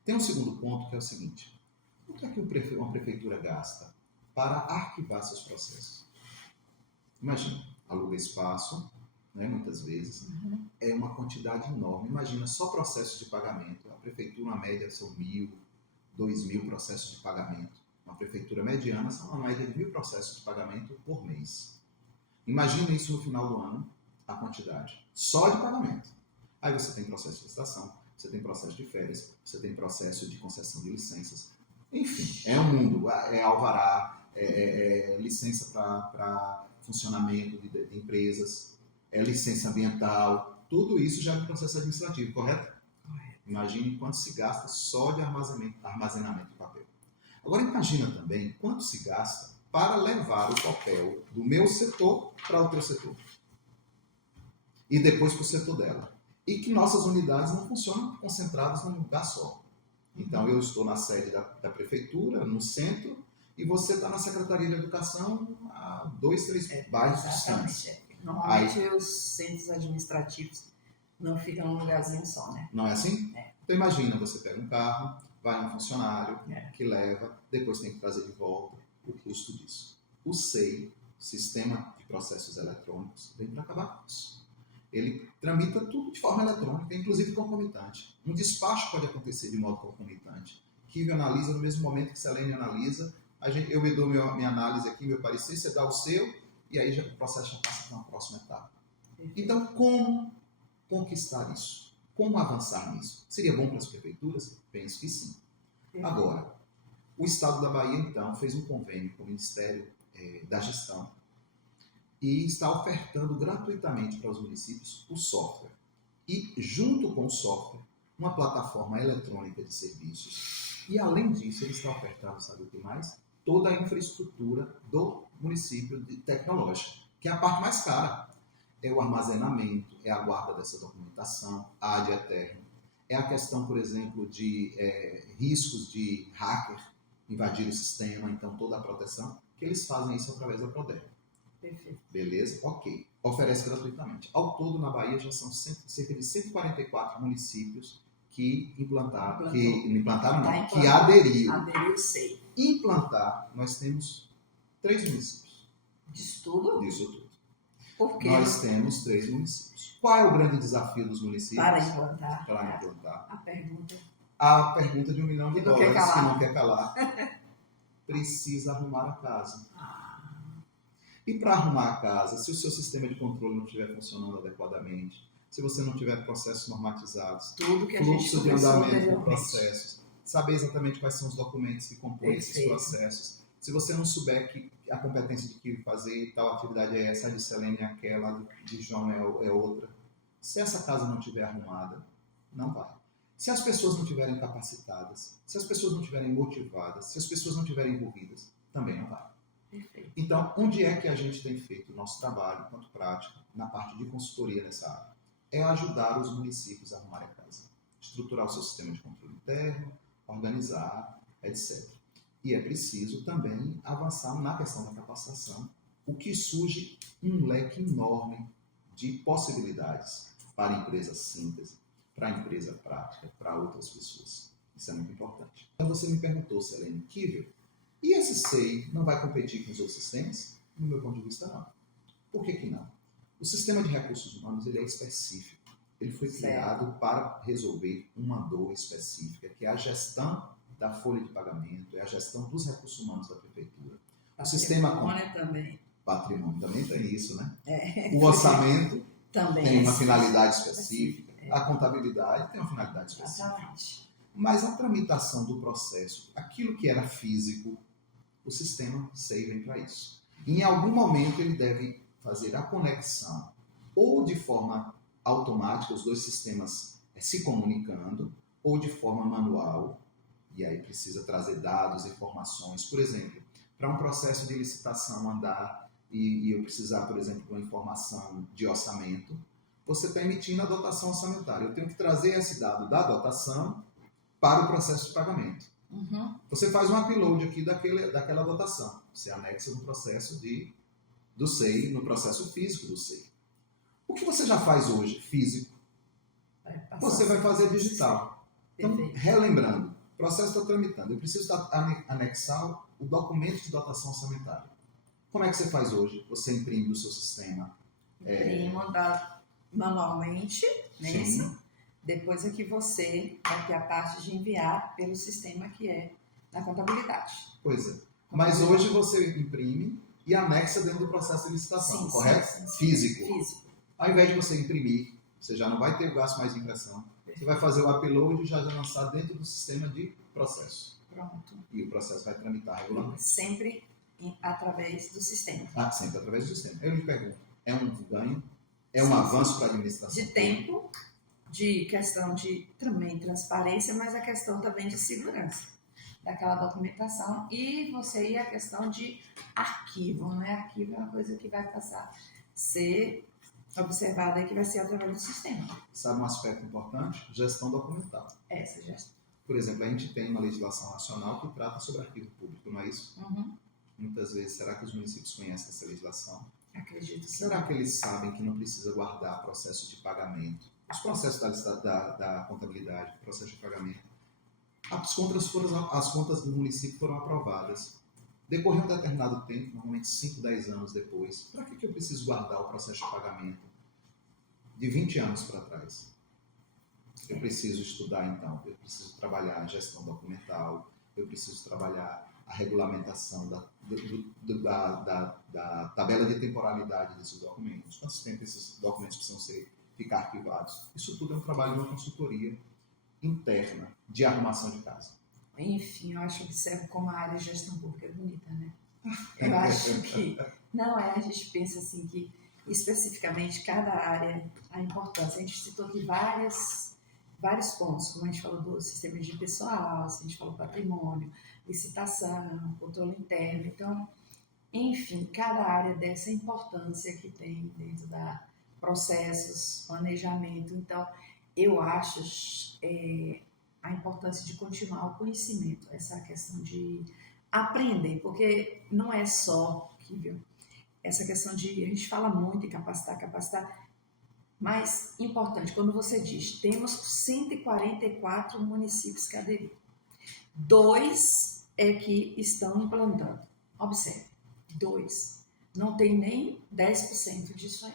Tem um segundo ponto que é o seguinte: quanto é que uma prefeitura gasta para arquivar seus processos? Imagina, aluga espaço, né, muitas vezes, é uma quantidade enorme. Imagina só processos de pagamento. A prefeitura, na média, são 1.000, 2.000 processos de pagamento. Uma prefeitura mediana são uma média de 1.000 processos de pagamento por mês. Imagina isso no final do ano, a quantidade, só de pagamento. Aí você tem processo de licitação, você tem processo de férias, você tem processo de concessão de licenças. Enfim, é um mundo, é alvará, licença para funcionamento de empresas, licença ambiental, tudo isso já é um processo administrativo, correto? Imagine quanto se gasta só de armazenamento de papel. Agora imagina também quanto se gasta para levar o papel do meu setor para o teu setor. E depois para o setor dela. E que nossas unidades não funcionam concentradas num lugar só. Então eu estou na sede da prefeitura, no centro, e você está na Secretaria de Educação a 2, 3 bairros distantes. Normalmente os centros administrativos não ficam num lugarzinho só, né? Não é assim? Então imagina, você pega um carro, vai num funcionário que leva, depois tem que trazer de volta, o custo disso. O SEI sistema de processos eletrônicos, vem para acabar com isso. Ele tramita tudo de forma eletrônica, inclusive concomitante. Um despacho pode acontecer de modo concomitante. Kiwi analisa no mesmo momento que Selene analisa, eu me dou minha análise aqui, meu parecer, você dá o seu, e aí o processo já passa para uma próxima etapa. Então, como conquistar isso? Como avançar nisso? Seria bom para as prefeituras? Penso que sim. Agora, o Estado da Bahia, então, fez um convênio com o Ministério da Gestão e está ofertando gratuitamente para os municípios o software. E, junto com o software, uma plataforma eletrônica de serviços. E, além disso, ele está ofertando, sabe o que mais? Toda a infraestrutura do município tecnológica, que é a parte mais cara. É o armazenamento, é a guarda dessa documentação, a ad eterno. É a questão, por exemplo, de riscos de hacker invadir o sistema, então toda a proteção, que eles fazem isso através da Prodel. Perfeito. Beleza? Ok. Oferece gratuitamente. Ao todo, na Bahia, já são cerca de 144 municípios que implantaram, que aderiu. Aderiu, sei. Implantar, nós temos 3 municípios. Disso tudo? Disso tudo. Por quê? Nós temos 3 municípios. Qual é o grande desafio dos municípios? Para implantar. Para implantar. A pergunta. A pergunta de $1 milhão Que não quer calar. que não quer calar. Precisa arrumar a casa. E para arrumar a casa, se o seu sistema de controle não estiver funcionando adequadamente, se você não tiver processos normatizados, Tudo que a gente fluxo de conversou andamento de anteriormente. processos, saber exatamente quais são os documentos que compõem esses Perfeito. processos. Se você não souber que a competência de que fazer tal atividade é essa, a de Selene é aquela, a de João é outra. Se essa casa não estiver arrumada, não vai. Se as pessoas não estiverem capacitadas, se as pessoas não estiverem motivadas, se as pessoas não estiverem envolvidas, também não vai. Perfeito. Então, onde é que a gente tem feito o nosso trabalho, enquanto prática, na parte de consultoria nessa área? É ajudar os municípios a arrumarem a casa. Estruturar o seu sistema de controle interno, organizar, etc. E é preciso também avançar na questão da capacitação, o que surge um leque enorme de possibilidades para a empresa síntese, para a empresa prática, para outras pessoas. Isso é muito importante. Então você me perguntou, Selene, Kiwi, e esse SEI não vai competir com os outros sistemas? No meu ponto de vista, não. Por que não? O sistema de recursos humanos ele é específico. Ele foi criado para resolver uma dor específica, que é a gestão da folha de pagamento, é a gestão dos recursos humanos da prefeitura. O sistema também. patrimônio também tem isso, né? O O orçamento também tem uma finalidade específica, a contabilidade tem uma finalidade específica. Exatamente. Mas a tramitação do processo, aquilo que era físico, o sistema SEI vem para isso. Em algum momento ele deve fazer a conexão, ou de forma automática, os dois sistemas se comunicando, ou de forma manual, e aí precisa trazer dados, informações. Por exemplo, para um processo de licitação andar e eu precisar, por exemplo, de uma informação de orçamento, você está emitindo a dotação orçamentária. Eu tenho que trazer esse dado da dotação para o processo de pagamento. Uhum. Você faz um upload aqui daquela dotação. Você anexa no processo do SEI, no processo físico do SEI. O que você já faz hoje, físico, você vai fazer digital. Então, relembrando, o processo está tramitando. Eu preciso anexar o documento de dotação orçamentária. Como é que você faz hoje? Você imprime do seu sistema. Imprimo manualmente, nesse. Sim. Depois é que você vai ter a parte de enviar pelo sistema que é da contabilidade. Pois é. Mas hoje você imprime e anexa dentro do processo de licitação, Sim, correto? sim. Físico. Ao invés de você imprimir, você já não vai ter o gasto mais de impressão. Você vai fazer o upload e já lançar dentro do sistema de processo. Pronto. E o processo vai tramitar regularmente. Sempre através do sistema. Sempre através do sistema. Eu lhe pergunto, é um ganho? É um avanço para a administração? De tempo, de questão de também transparência, mas a questão também de segurança daquela documentação e você ir a questão de arquivo, né? Arquivo é uma coisa que vai passar a ser observada e que vai ser através do sistema. Sabe um aspecto importante? Gestão documental. Essa gestão. Por exemplo, a gente tem uma legislação nacional que trata sobre arquivo público, não é isso? Uhum. Muitas vezes, será que os municípios conhecem essa legislação? Acredito que Será que eles sabem que não precisa guardar processos de pagamento? Os processos da contabilidade, processo de pagamento. As contas do município foram aprovadas. Decorreu um determinado tempo, normalmente 5, 10 anos depois, para que eu preciso guardar o processo de pagamento de 20 anos para trás? Eu preciso estudar, então, eu preciso trabalhar a gestão documental, eu preciso trabalhar a regulamentação da tabela de temporalidade desses documentos. Quanto tempo esses documentos precisam ficar arquivados? Isso tudo é um trabalho de uma consultoria interna de arrumação de casa. Enfim, eu acho que observo como a área de gestão pública é bonita, né? Eu acho que... Não, a gente pensa assim que, especificamente, cada área, a importância. A gente citou aqui vários pontos, como a gente falou do sistema de pessoal, a gente falou patrimônio, licitação, controle interno. Então, enfim, cada área dessa importância que tem dentro da processos, planejamento. Então, eu acho a importância de continuar o conhecimento, essa questão de aprender, porque não é só, viu, essa questão de, a gente fala muito em capacitar, mas importante, quando você diz, temos 144 municípios que aderiram, 2 é que estão implantando, observe, 2, não tem nem 10% disso aí.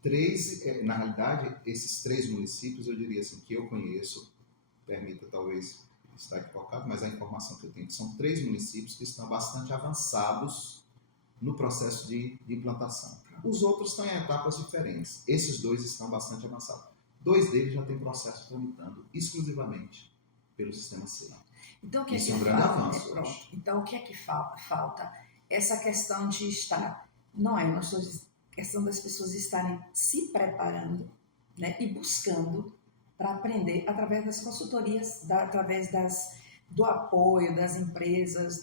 3, na realidade, esses 3 municípios, eu diria assim, que eu conheço, permita talvez estar equivocado, mas a informação que eu tenho que são 3 municípios que estão bastante avançados no processo de implantação. Os outros estão em etapas diferentes. Esses 2 estão bastante avançados. 2 deles já têm processo tramitando exclusivamente pelo sistema C. Então, o que Isso é um que grande falta? avanço. Pronto. Então, o que é que falta? Falta essa questão de estar, não é, nós estamos questão das pessoas estarem se preparando, né, e buscando para aprender através das consultorias, através do apoio das empresas,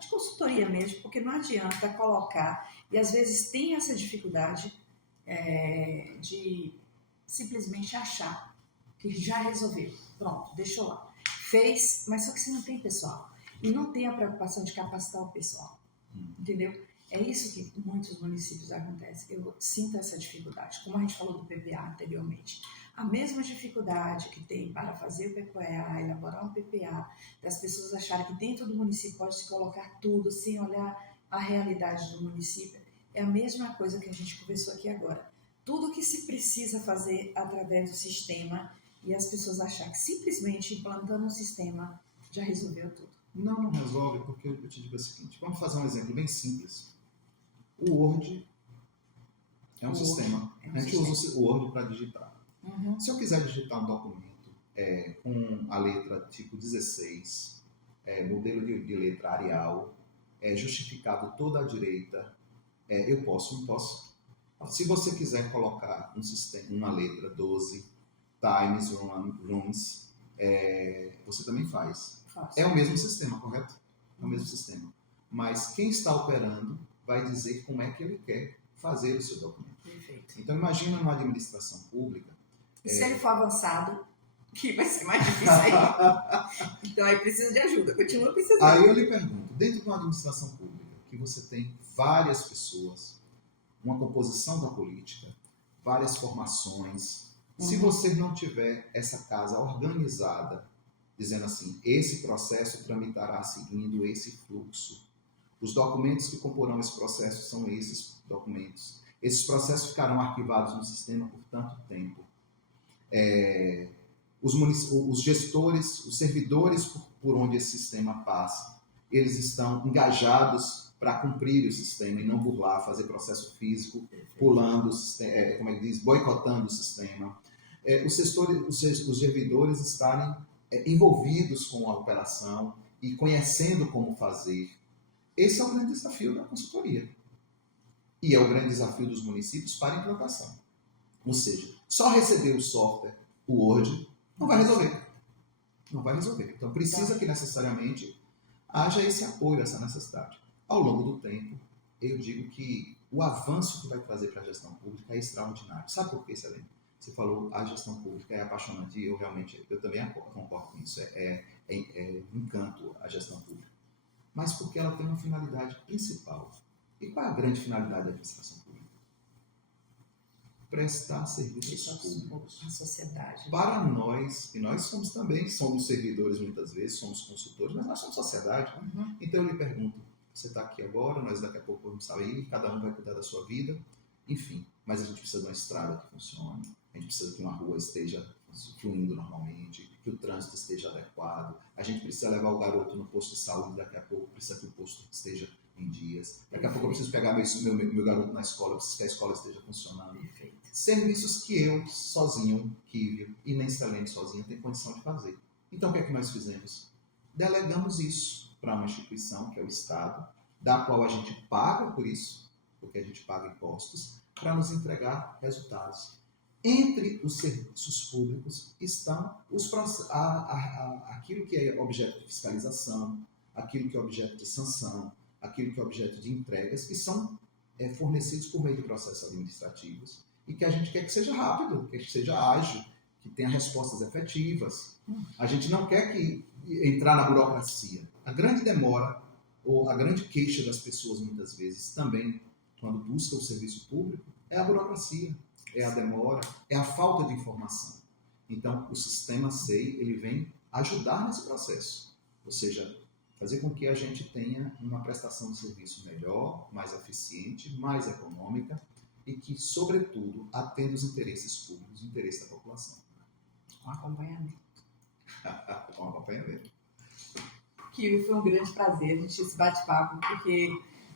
de consultoria mesmo, porque não adianta colocar, e às vezes tem essa dificuldade de simplesmente achar que já resolveu, pronto, deixou lá. Fez, mas só que você não tem pessoal, e não tem a preocupação de capacitar o pessoal, entendeu? É isso que em muitos municípios acontece. Eu sinto essa dificuldade, como a gente falou do PPA anteriormente. A mesma dificuldade que tem para fazer o PPA, elaborar um PPA, das pessoas acharem que dentro do município pode se colocar tudo sem olhar a realidade do município, é a mesma coisa que a gente conversou aqui agora. Tudo que se precisa fazer através do sistema e as pessoas acharem que simplesmente implantando um sistema já resolveu tudo. Não resolve, porque eu te digo o seguinte, vamos fazer um exemplo bem simples. O Word é um sistema. A gente usa o Word para digitar. Uhum. Se eu quiser digitar um documento com a letra tipo 16, modelo de letra Arial, justificado toda à direita, eu posso, não posso? Se você quiser colocar uma letra 12, Times, Rooms, você também faz. Fácil. É o mesmo sistema, correto? É o mesmo sistema. Mas quem está operando vai dizer como é que ele quer fazer o seu documento. Perfeito. Então, imagina uma administração pública. E se ele for avançado, que vai ser mais difícil aí. Então, aí precisa de ajuda, continua precisando. Aí eu lhe pergunto, dentro de uma administração pública, que você tem várias pessoas, uma composição da política, várias formações, se você não tiver essa casa organizada, dizendo assim, esse processo tramitará seguindo esse fluxo, os documentos que comporão esse processo são esses documentos. Esses processos ficarão arquivados no sistema por tanto tempo. Os gestores, os servidores por onde esse sistema passa, eles estão engajados para cumprir o sistema e não burlar, fazer processo físico, pulando, como é que diz, boicotando o sistema. Os servidores estarem envolvidos com a operação e conhecendo como fazer. Esse é o grande desafio da consultoria. E é o grande desafio dos municípios para a implantação. Ou seja, só receber o software, o Word, não vai resolver. Não vai resolver. Então precisa que necessariamente haja esse apoio, essa necessidade. Ao longo do tempo, eu digo que o avanço que vai trazer para a gestão pública é extraordinário. Sabe por quê, Selene? Você falou, a gestão pública é apaixonante, e eu também concordo com isso. Encanto a gestão pública. Mas porque ela tem uma finalidade principal. E qual é a grande finalidade da administração pública? Prestar serviços públicos à sociedade. Para nós, e nós somos servidores muitas vezes, somos consultores, mas nós somos sociedade. Uhum. Então eu lhe pergunto, Você está aqui agora, nós daqui a pouco vamos sair, cada um vai cuidar da sua vida, enfim. Mas a gente precisa de uma estrada que funcione, a gente precisa que uma rua esteja fluindo normalmente, que o trânsito esteja adequado, a gente precisa levar o garoto no posto de saúde, daqui a pouco precisa que o posto esteja em dias, daqui a pouco eu preciso pegar meu garoto na escola, eu preciso que a escola esteja funcionando. Perfeito. Serviços que eu, sozinho, Kívio, e nem Excelente sozinho, tenho condição de fazer. Então, o que é que nós fizemos? Delegamos isso para uma instituição, que é o Estado, da qual a gente paga por isso, porque a gente paga impostos, para nos entregar resultados. Entre os serviços públicos estão aquilo que é objeto de fiscalização, aquilo que é objeto de sanção, aquilo que é objeto de entregas, que são fornecidos por meio de processos administrativos e que a gente quer que seja rápido, que seja ágil, que tenha respostas efetivas. A gente não quer entrar na burocracia. A grande demora ou a grande queixa das pessoas, muitas vezes, também, quando busca o serviço público, é a burocracia, é a demora, é a falta de informação. Então, o sistema SEI, ele vem ajudar nesse processo, ou seja, fazer com que a gente tenha uma prestação de serviço melhor, mais eficiente, mais econômica e que, sobretudo, atenda os interesses públicos, o interesse da população. Um acompanhamento. Um acompanhamento. Que foi um grande prazer a gente esse bate-papo, porque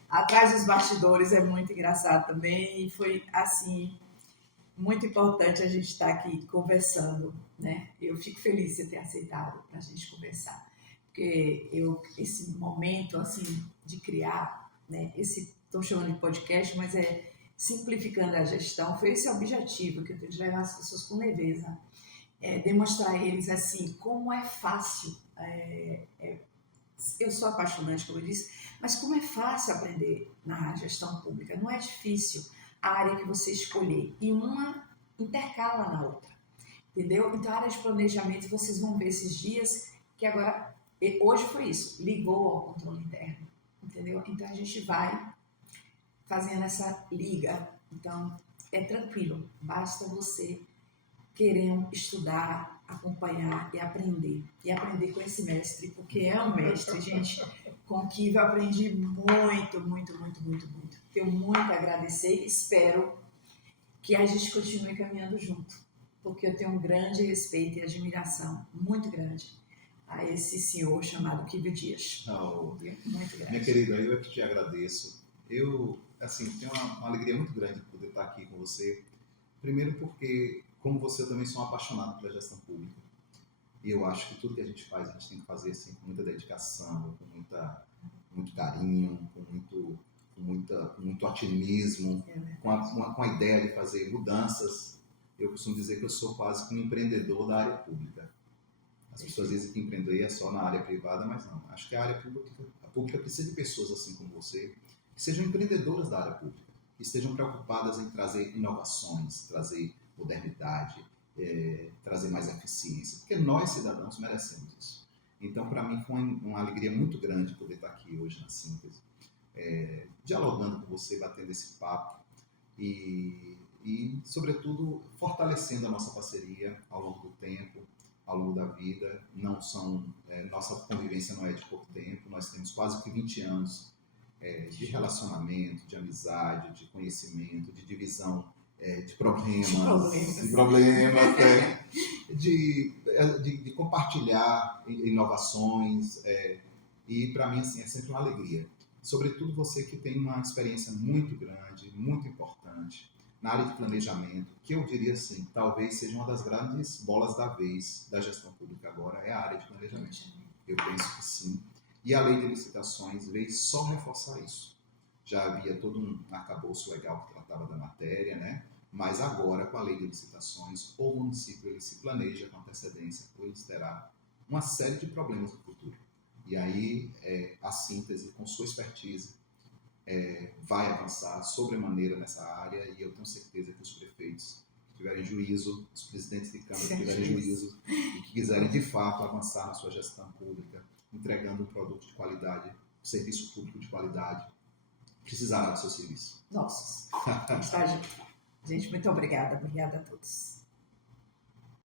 atrás dos bastidores é muito engraçado também e foi, assim, muito importante a gente estar aqui conversando, né? Eu fico feliz de você ter aceitado para a gente conversar, porque esse momento, assim, de criar, né? Estou chamando de podcast, mas é simplificando a gestão, foi esse o objetivo que eu tenho de levar as pessoas com leveza, demonstrar a eles, assim, como é fácil, eu sou apaixonante, como eu disse, mas como é fácil aprender na gestão pública, não é difícil a área que você escolher, e uma intercala na outra, entendeu? Então, a área de planejamento, vocês vão ver esses dias, que agora, hoje foi isso, ligou ao controle interno, entendeu? Então, a gente vai fazendo essa liga, então, é tranquilo, basta você querer estudar, acompanhar e aprender com esse mestre, porque é um mestre, gente, com que eu aprendi muito, muito, muito, muito, muito. Tenho muito a agradecer e espero que a gente continue caminhando junto, porque eu tenho um grande respeito e admiração, muito grande, a esse senhor chamado Kívio Dias. Muito grande. Minha querida, eu é que te agradeço. Eu, assim, tenho uma alegria muito grande de poder estar aqui com você. Primeiro porque, como você, eu também sou um apaixonado pela gestão pública. E eu acho que tudo que a gente faz, a gente tem que fazer assim, com muita dedicação, com muito carinho, com muito otimismo, com a ideia de fazer mudanças. Eu costumo dizer que eu sou quase que um empreendedor da área pública. As pessoas dizem que empreender é só na área privada, mas não. Acho que a área pública precisa de pessoas assim como você, que sejam empreendedoras da área pública, que estejam preocupadas em trazer inovações, trazer modernidade, trazer mais eficiência, porque nós, cidadãos, merecemos isso. Então, para mim, foi uma alegria muito grande poder estar aqui hoje na Síntese, dialogando com você, batendo esse papo e, sobretudo, fortalecendo a nossa parceria ao longo do tempo, ao longo da vida. Nossa convivência não é de pouco tempo, nós temos quase que 20 anos de relacionamento, de amizade, de conhecimento, de divisão de problemas, de compartilhar inovações, e para mim assim, é sempre uma alegria. Sobretudo você que tem uma experiência muito grande, muito importante na área de planejamento, que eu diria assim, talvez seja uma das grandes bolas da vez da gestão pública agora, é a área de planejamento. Eu penso que sim. E a lei de licitações veio só reforçar isso. Já havia todo um arcabouço legal que tratava da matéria, né? Mas agora, com a lei de licitações, o município ele se planeja com antecedência, pois terá uma série de problemas no futuro. E aí, a Síntese, com sua expertise, vai avançar sobremaneira nessa área, e eu tenho certeza que os prefeitos que tiverem juízo, os presidentes de Câmara que tiverem juízo e que quiserem, de fato, avançar na sua gestão pública, entregando um produto de qualidade, um serviço público de qualidade, precisará do seu serviço. Nossa, está, gente, muito obrigada a todos.